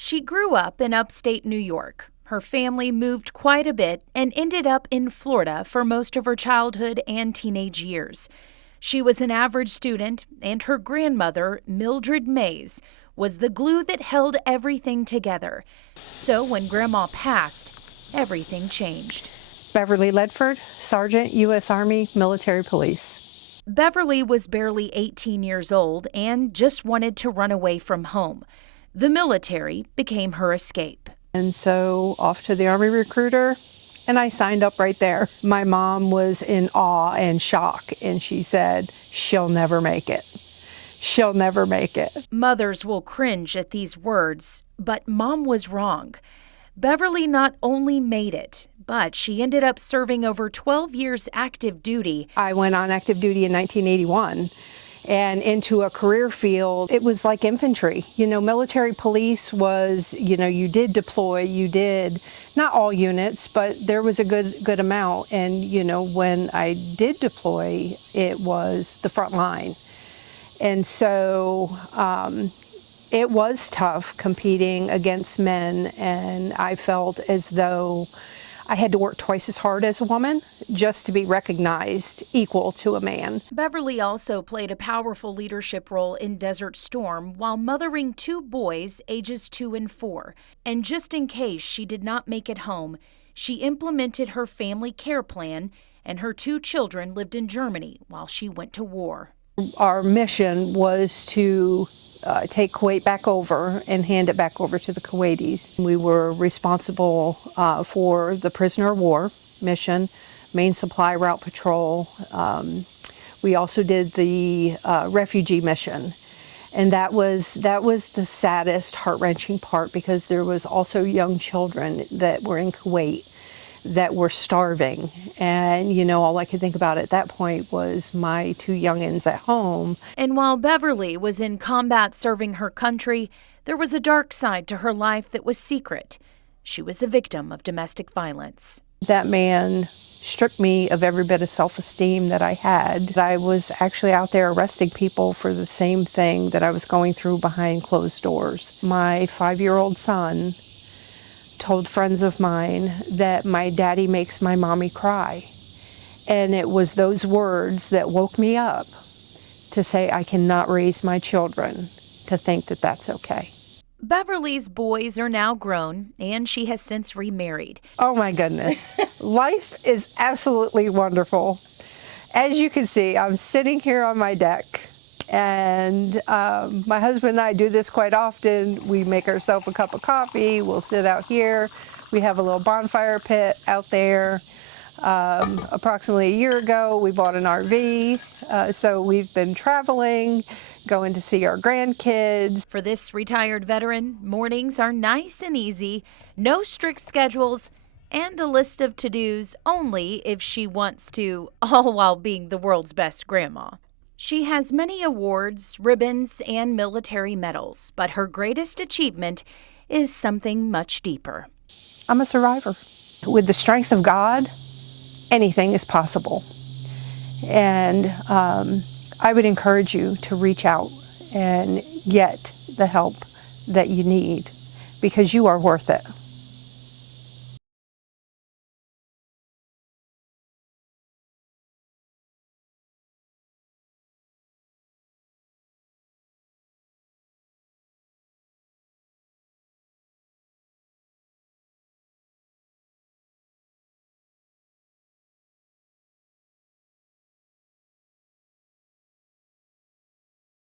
She grew up in upstate New York. Her family moved quite a bit and ended up in Florida for most of her childhood and teenage years. She was an average student, and her grandmother, Mildred Mays, was the glue that held everything together. So when Grandma passed, everything changed. Beverly Ledford, Sergeant, U.S. Army, Military Police. Beverly was barely 18 years old and just wanted to run away from home. The military became her escape. And so off to the Army recruiter, and I signed up right there. My mom was in awe and shock, and she said, she'll never make it. She'll never make it. Mothers will cringe at these words, but Mom was wrong. Beverly not only made it, but she ended up serving over 12 years active duty. I went on active duty in 1981 and into a career field. It was like infantry. You know, military police was, you did deploy, you did, not all units, but there was a good amount. And, when I did deploy, it was the front line. And so it was tough competing against men, and I felt as though I had to work twice as hard as a woman just to be recognized equal to a man. Beverly also played a powerful leadership role in Desert Storm while mothering 2 boys ages 2 and 4. And just in case she did not make it home, she implemented her family care plan, and her 2 children lived in Germany while she went to war. Our mission was to take Kuwait back over and hand it back over to the Kuwaitis. We were responsible for the prisoner of war mission, main supply route patrol. We also did the refugee mission. And that was the saddest, heart-wrenching part, because there was also young children that were in Kuwait that were starving. And, all I could think about at that point was my 2 youngins at home. And while Beverly was in combat serving her country, there was a dark side to her life that was secret. She was a victim of domestic violence. That man stripped me of every bit of self-esteem that I had. I was actually out there arresting people for the same thing that I was going through behind closed doors. My 5-year-old son told friends of mine that my daddy makes my mommy cry. And it was those words that woke me up to say I cannot raise my children to think that that's okay. Beverly's boys are now grown, and she has since remarried. Oh my goodness. Life is absolutely wonderful. As you can see, I'm sitting here on my deck, and my husband and I do this quite often. We make ourselves a cup of coffee, we'll sit out here. We have a little bonfire pit out there. Approximately a year ago, we bought an RV, so we've been traveling, going to see our grandkids. For this retired veteran, mornings are nice and easy, no strict schedules, and a list of to-dos only if she wants to, all while being the world's best grandma. She has many awards, ribbons, and military medals, but her greatest achievement is something much deeper. I'm a survivor. With the strength of God, anything is possible. And I would encourage you to reach out and get the help that you need, because you are worth it.